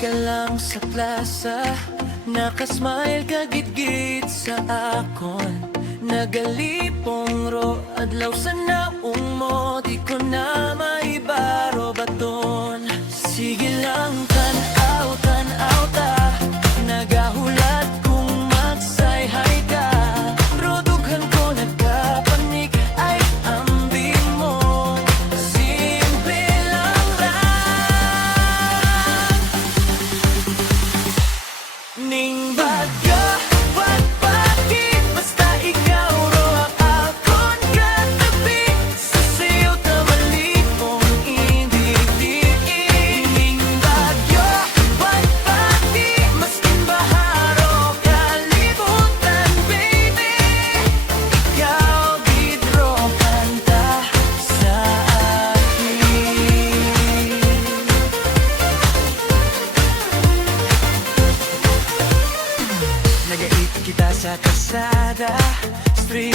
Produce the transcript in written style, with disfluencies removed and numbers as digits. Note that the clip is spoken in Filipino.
ka lang sa plaza, nakasmile ka git-git sa akon. Nagalipong ro, adlaw sa naong mo, di ko na maibaro baton. Sige lang, tan-aw ta, nagahulat kung magsayhay ka. Bro, dughan ko nagkapanik, ay ambing mo. Simple lang ning bagyo, wag bakit, basta ikaw ro ang akon katabi. Sa sayo tamalipong hindi-diin. Ning bagyo, wag bakit, maskin baharo kalibutan, baby. Ikaw bidro kanta sa akin. Nag-ait kita sa kalsada, street